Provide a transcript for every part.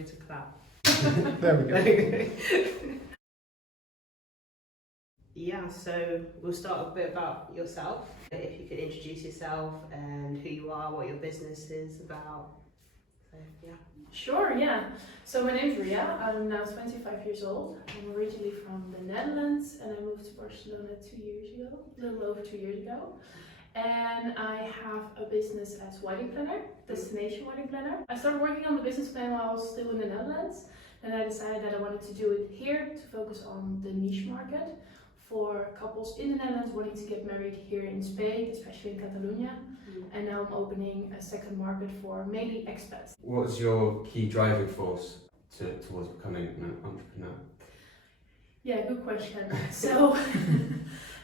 me to clap. There we go. Yeah, so we'll start a bit about yourself. If you could introduce yourself and who you are, what your business is about. So, yeah. Sure, yeah. So my name is Ria. I'm now 25 years old. I'm originally from the Netherlands and I moved to Barcelona 2 years ago, a little over 2 years ago. And I have a business as wedding planner, destination wedding planner. I started working on the business plan while I was still in the Netherlands. And I decided that I wanted to do it here to focus on the niche market for couples in the Netherlands wanting to get married here in Spain, especially in Catalonia. And now I'm opening a second market for mainly expats. What was your key driving force towards becoming an entrepreneur? Yeah, good question. So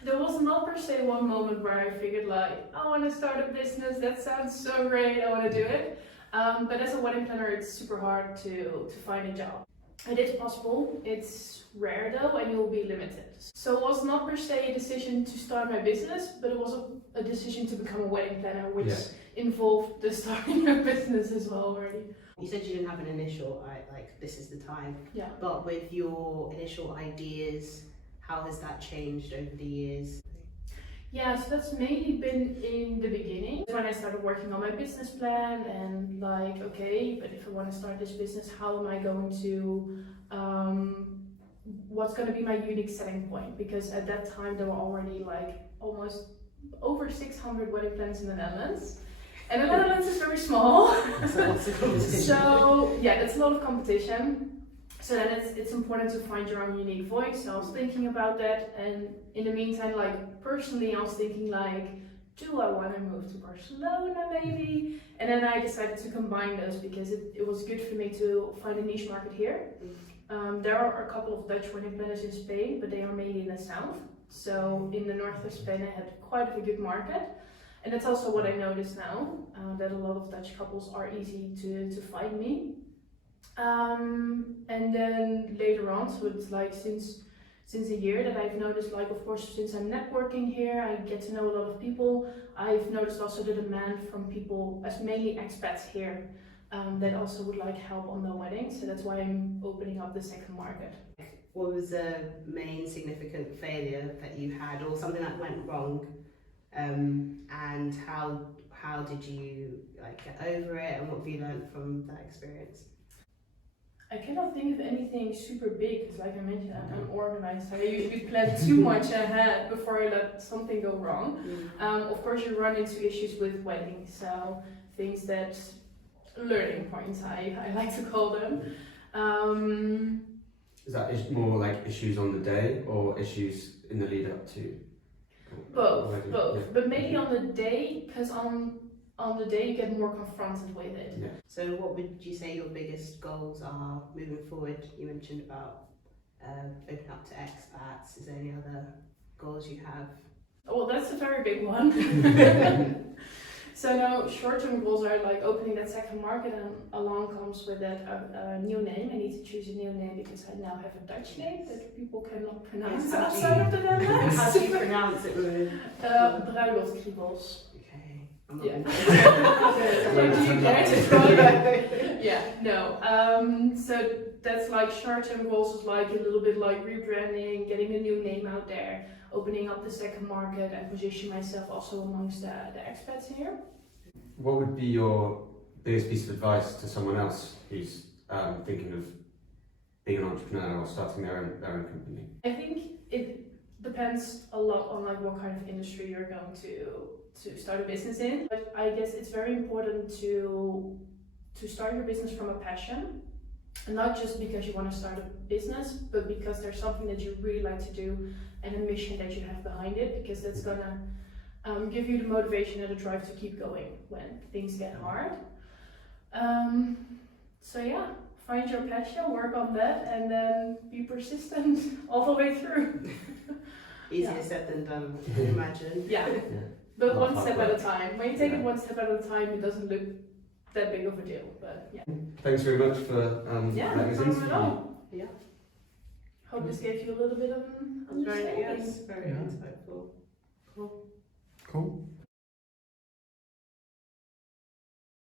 there was not per se one moment where I figured like, I want to start a business, that sounds so great, I want to do it. But as a wedding planner, it's super hard to find a job. It is possible, it's rare though, and you'll be limited. So it was not per se a decision to start my business, but it was a decision to become a wedding planner, which involved the starting a business as well already. You said you didn't have an initial, like, this is the time. Yeah. But with your initial ideas, how has that changed over the years? Yeah, so that's mainly been in the beginning when I started working on my business plan and like, okay, but if I want to start this business, how am I going to, what's going to be my unique selling point? Because at that time there were already like almost over 600 wedding planners in the Netherlands. And the Netherlands is very small. So yeah, that's a lot of competition. So then it's important to find your own unique voice. So I was thinking about that, and in the meantime, like personally, I was thinking like, do I want to move to Barcelona maybe? And then I decided to combine those because it was good for me to find a niche market here. There are a couple of Dutch wedding planners in Spain, but they are mainly in the south. So in the north of Spain, I had quite a good market. And that's also what I noticed now, that a lot of Dutch couples are easy to find me. And then later on, so it's like since a year that I've noticed, like of course since I'm networking here, I get to know a lot of people. I've noticed also the demand from people as mainly expats here that also would like help on their wedding. So that's why I'm opening up the second market. What was the main significant failure that you had, or something that went wrong? And how did you like get over it, and what have you learned from that experience? I cannot think of anything super big because, like I mentioned, I'm organized. I usually plan too much ahead before I let something go wrong. Of course, you run into issues with weddings, so things that learning points I like to call them. Is that more like issues on the day or issues in the lead up to? Both. Yeah. But mainly on the day, because on the day you get more confronted with it. Yeah. So what would you say your biggest goals are moving forward? You mentioned about opening up to expats. Is there any other goals you have? Well, that's a very big one. So now short-term goals are like opening that second market, and along comes with that a new name. I need to choose a new name because I now have a Dutch name that people cannot pronounce outside of the Netherlands. How do you pronounce it? Bruiloftkriebels. Okay. Yeah, no. So that's like short-term goals is like a little bit like rebranding, getting a new name out there, opening up the second market and position myself also amongst the expats here. What would be your biggest piece of advice to someone else who's thinking of being an entrepreneur or starting their own company? I think it depends a lot on like what kind of industry you're going to start a business in. But I guess it's very important to start your business from a passion, and not just because you want to start a business, but because there's something that you really like to do and a mission that you have behind it, because that's gonna give you the motivation and the drive to keep going when things get hard. So yeah, find your passion, work on that, and then be persistent all the way through. Easier said than done, I can imagine. Yeah. But one step at a time. When you take it one step at a time, it doesn't look that big of a deal. But yeah. Thanks very much for no this problem interview. at all. Yeah. Hope this gave you a little bit of an understanding. Very insightful. Cool.